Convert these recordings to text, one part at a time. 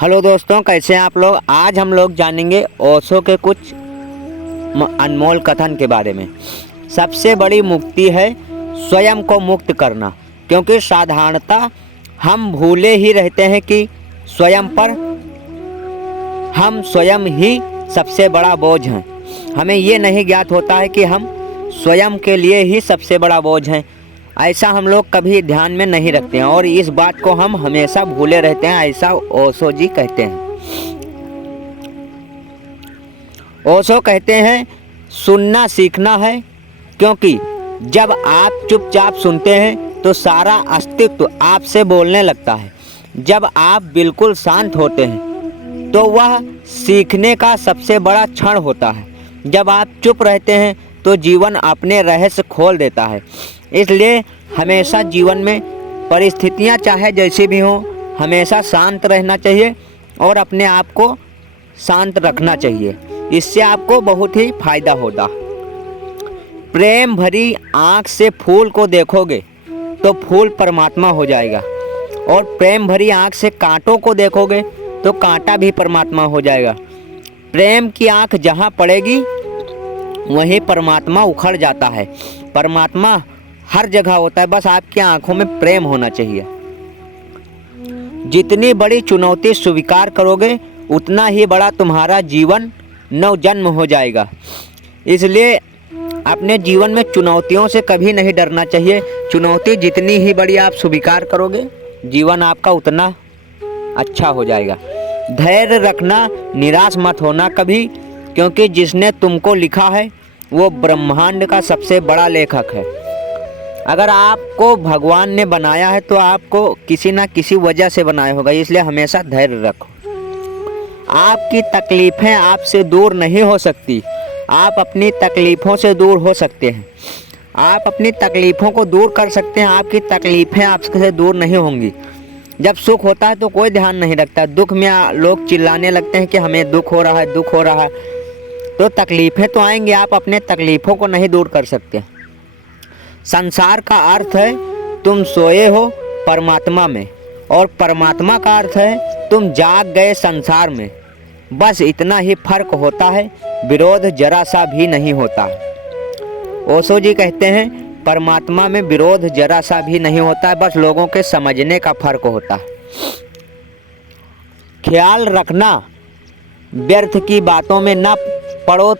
Hello दोस्तों, कैसे हैं आप लोग। आज हम लोग जानेंगे ओशो के कुछ अनमोल कथन के बारे में। सबसे बड़ी मुक्ति है स्वयं को मुक्त करना, क्योंकि साधारणतः हम भूले ही रहते हैं कि हम स्वयं ही सबसे बड़ा बोझ हैं। हमें ये नहीं ज्ञात होता है कि हम स्वयं के लिए ही सबसे बड़ा बोझ हैं। ऐसा हम लोग कभी ध्यान में नहीं रखते हैं और इस बात को हम हमेशा भूले रहते हैं, ऐसा ओशो जी कहते हैं। ओशो कहते हैं सुनना सीखना है, क्योंकि जब आप चुपचाप सुनते हैं तो सारा अस्तित्व आपसे बोलने लगता है। जब आप बिल्कुल शांत होते हैं तो वह सीखने का सबसे बड़ा क्षण होता है। जब आप चुप रहते हैं तो जीवन अपने रहस्य खोल देता है। इसलिए हमेशा जीवन में परिस्थितियां चाहे जैसी भी हों, हमेशा शांत रहना चाहिए और अपने आप को शांत रखना चाहिए। इससे आपको बहुत ही फायदा होगा। प्रेम भरी आँख से फूल को देखोगे तो फूल परमात्मा हो जाएगा, और प्रेम भरी आँख से कांटों को देखोगे तो कांटा भी परमात्मा हो जाएगा। प्रेम की आँख जहाँ पड़ेगी वहीं परमात्मा उखड़ जाता है। परमात्मा हर जगह होता है, बस आपकी आंखों में प्रेम होना चाहिए। जितनी बड़ी चुनौती स्वीकार करोगे उतना ही बड़ा तुम्हारा जीवन नवजन्म हो जाएगा। इसलिए अपने जीवन में चुनौतियों से कभी नहीं डरना चाहिए। चुनौती जितनी ही बड़ी आप स्वीकार करोगे, जीवन आपका उतना अच्छा हो जाएगा। धैर्य रखना, निराश मत होना कभी, क्योंकि जिसने तुमको लिखा है वो ब्रह्मांड का सबसे बड़ा लेखक है। अगर आपको भगवान ने बनाया है तो आपको किसी ना किसी वजह से बनाया होगा, इसलिए हमेशा धैर्य रखो। आपकी तकलीफ़ें आपसे दूर नहीं हो सकती, आप अपनी तकलीफ़ों से दूर हो सकते हैं। आप अपनी तकलीफ़ों को दूर कर सकते हैं, आपकी तकलीफ़ें आपसे दूर नहीं होंगी। जब सुख होता है तो कोई ध्यान नहीं रखता, दुख में लोग चिल्लाने लगते हैं कि हमें दुख हो रहा है, दुख हो रहा है। तो तकलीफ़ें तो आएंगी, आप अपने तकलीफ़ों को नहीं दूर कर सकते। संसार का अर्थ है तुम सोए हो परमात्मा में, और परमात्मा का अर्थ है तुम जाग गए संसार में। बस इतना ही फर्क होता है, विरोध जरा सा भी नहीं होता। ओशो जी कहते हैं परमात्मा में विरोध जरा सा भी नहीं होता है, बस लोगों के समझने का फर्क होता है। ख्याल रखना, व्यर्थ की बातों में न पड़ो।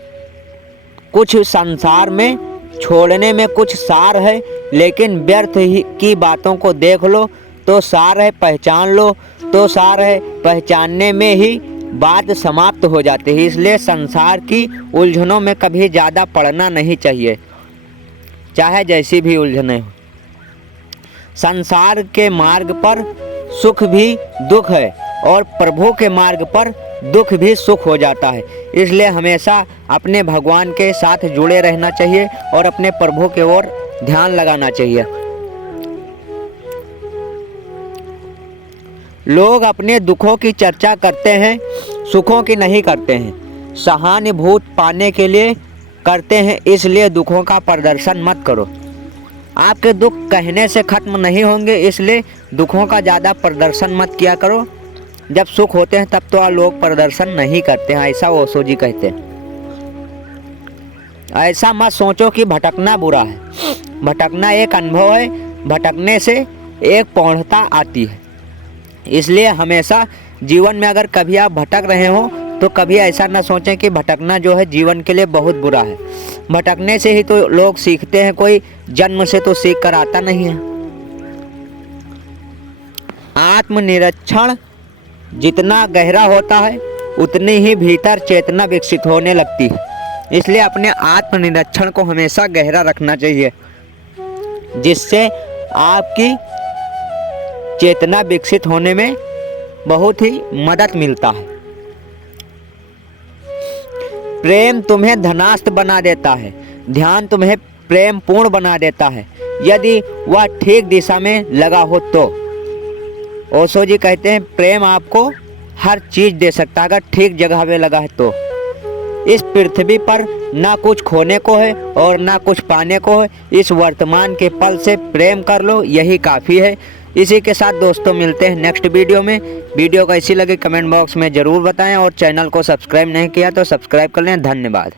कुछ संसार में छोड़ने में कुछ सार है, लेकिन व्यर्थ की बातों को देख लो तो सार है, पहचान लो तो सार है, पहचानने में ही बात समाप्त हो जाती है। इसलिए संसार की उलझनों में कभी ज़्यादा पड़ना नहीं चाहिए, चाहे जैसी भी उलझने हो। संसार के मार्ग पर सुख भी दुख है, और प्रभु के मार्ग पर दुख भी सुख हो जाता है। इसलिए हमेशा अपने भगवान के साथ जुड़े रहना चाहिए और अपने प्रभु की ओर ध्यान लगाना चाहिए। लोग अपने दुखों की चर्चा करते हैं, सुखों की नहीं करते हैं। सहानुभूति पाने के लिए करते हैं, इसलिए दुखों का प्रदर्शन मत करो। आपके दुख कहने से खत्म नहीं होंगे, इसलिए दुखों का ज़्यादा प्रदर्शन मत किया करो। जब सुख होते हैं तब तो लोग प्रदर्शन नहीं करते हैं, ऐसा ओशो जी कहते हैं। ऐसा मत सोचो कि भटकना बुरा है। भटकना एक अनुभव है, भटकने से एक पूर्णता आती है। इसलिए हमेशा जीवन में अगर कभी आप भटक रहे हो तो कभी ऐसा ना सोचें कि भटकना जो है जीवन के लिए बहुत बुरा है। भटकने से ही तो लोग सीखते हैं, कोई जन्म से तो सीख कर आता नहीं है। आत्मनिरीक्षण जितना गहरा होता है उतनी ही भीतर चेतना विकसित होने लगती है। इसलिए अपने आत्मनिरीक्षण को हमेशा गहरा रखना चाहिए, जिससे आपकी चेतना विकसित होने में बहुत ही मदद मिलता है। प्रेम तुम्हें धनास्त बना देता है, ध्यान तुम्हें प्रेम पूर्ण बना देता है, यदि वह ठीक दिशा में लगा हो तो। ओशो जी कहते हैं प्रेम आपको हर चीज़ दे सकता है अगर ठीक जगह पे लगा है तो। इस पृथ्वी पर ना कुछ खोने को है और ना कुछ पाने को है। इस वर्तमान के पल से प्रेम कर लो, यही काफ़ी है। इसी के साथ दोस्तों मिलते हैं नेक्स्ट वीडियो में। वीडियो कैसी लगी कमेंट बॉक्स में ज़रूर बताएं और चैनल को सब्सक्राइब नहीं किया तो सब्सक्राइब कर लें। धन्यवाद।